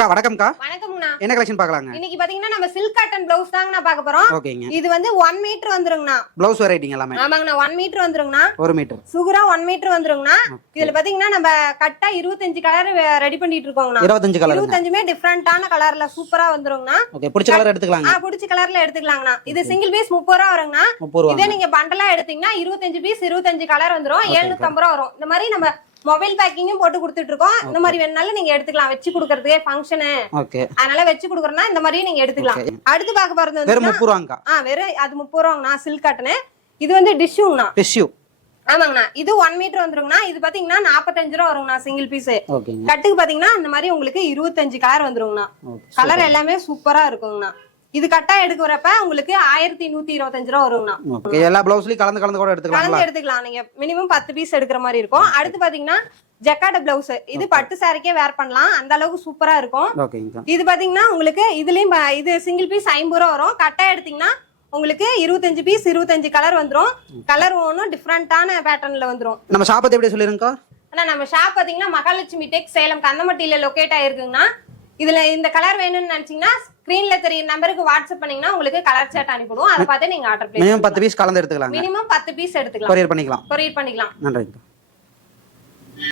அக்கா வணக்கம்க்கா. வணக்கம்ண்ணா. என்ன கலெக்ஷன் பார்க்கலாங்க? இன்னைக்கு பாத்தீங்கன்னா நம்ம சில்க் காட்டன் ப்ளவுஸ் தாங்கண்ணா பார்க்க போறோம். ஓகேங்க. இது வந்து 1 மீட்டர் வந்துருங்கண்ணா. ப்ளவுஸ் வெரைட்டிங்க எல்லாமே. ஆமாங்கண்ணா 1 மீட்டர் வந்துருங்கண்ணா. 1 மீட்டர். சுகுரா 1 மீட்டர் வந்துருங்கண்ணா. இதுல பாத்தீங்கன்னா நம்ம கட்டா 25 கலர் ரெடி பண்ணிட்டு இருக்கோங்கண்ணா. 25 கலர். 25மே டிஃபரண்டான கலர்ல சூப்பரா வந்துருங்கண்ணா. ஓகே, பிடிச்ச கலர் எடுத்துக்கலாங்க. பிடிச்ச கலர்ல எடுத்துக்கலாங்கண்ணா. இது சிங்கிள் பீஸ் 30 ரூபா வருங்கண்ணா. இதே நீங்க பண்டலா எடுத்தீங்கன்னா 25 பீஸ் 25 கலர் வந்துரும். 750 ரூபா வரும். இந்த மாதிரி நம்ம மொபைல் பேக்கிங்கும் போட்டு கொடுத்துட்டு இருக்கோம். இந்த மாதிரி வேணாலும் நீங்க எடுத்துக்கலாம். வச்சு கொடுக்கறதுக்கே ஃபங்க்ஷன். ஓகே. அதனால வச்சு கொடுக்கறனா இந்த மாதிரி நீங்க எடுத்துக்கலாம். அடுத்து பார்க்க போறது வந்து வெறும் 30 ரூபாங்க. வெறும் அது 30 ரூபாங்கண்ணா. Silk cotton. இது வந்து டிஷ்யூங்கண்ணா. டிஷ்யூ. ஆமாங்கண்ணா. இது 1 மீட்டர் வந்துருங்கண்ணா. இது பாத்தீங்கன்னா 45 ரூபா வருங்கண்ணா சிங்கிள் பீஸ். ஓகேங்க. கட்டுக்கு பாத்தீங்கன்னா இந்த மாதிரி உங்களுக்கு 25 கலர் வந்துருங்கண்ணா. கலர் எல்லாமே சூப்பரா இருக்குங்கண்ணா. இது கட்டா எடுக்கிறப்ப உங்களுக்கு 1125 ரூபா வருங்கண்ணா. ஓகே. எல்லா ப்ளவுஸ்லயும் கலந்து கூட எடுத்துக்கலாம். கலந்து எடுத்துக்கலாம். நீங்க மினிமம் 10 பீஸ் எடுக்கிற மாதிரி இருக்கும். அடுத்து பாத்தீங்கன்னா ஜக்கார்ட் பிளவுஸ். இது பட்டு சாரிக்கே வேர் பண்ணலாம். அந்த அளவுக்கு சூப்பரா இருக்கும். ஓகேங்க. இது பாத்தீங்கன்னா உங்களுக்கு இதுலயும் இது சிங்கிள் பீஸ் 50 ரூபா வரும். கட்டா எடுத்தீங்கன்னா உங்களுக்கு 25 பீஸ் 25 கலர் வந்துரும். கலர் ஒன்னும் டிஃபரெண்டான பேட்டர்ன்ல வந்துரும். நம்ம ஷாப் பத்தி எப்படி சொல்லிருக்கோம்? ஆனா நம்ம ஷாப் பாத்தீங்கன்னா மகாலட்சுமி டெக் சேலம் கந்தமட்டியில லொகேட் ஆயிருக்குங்கண்ணா. இதுல இந்த கலர் வேணும்னு நினைச்சீங்கன்னா ஸ்கிரீன்ல தெரிய நம்பருக்கு வாட்ஸ்அப் பண்ணீங்கன்னா உங்களுக்கு கலர் சார்ட் அனுப்பிடுவோம். அதை பார்த்து நீங்க ஆர்டர் மினிமம் 10 பீஸ் கலந்து எடுத்துக்கலாம். மினிமம் 10 பீஸ் எடுத்துக்கலாம். கொரியர் பண்ணிக்கலாம். கொரியர் பண்ணிக்கலாம். நன்றி.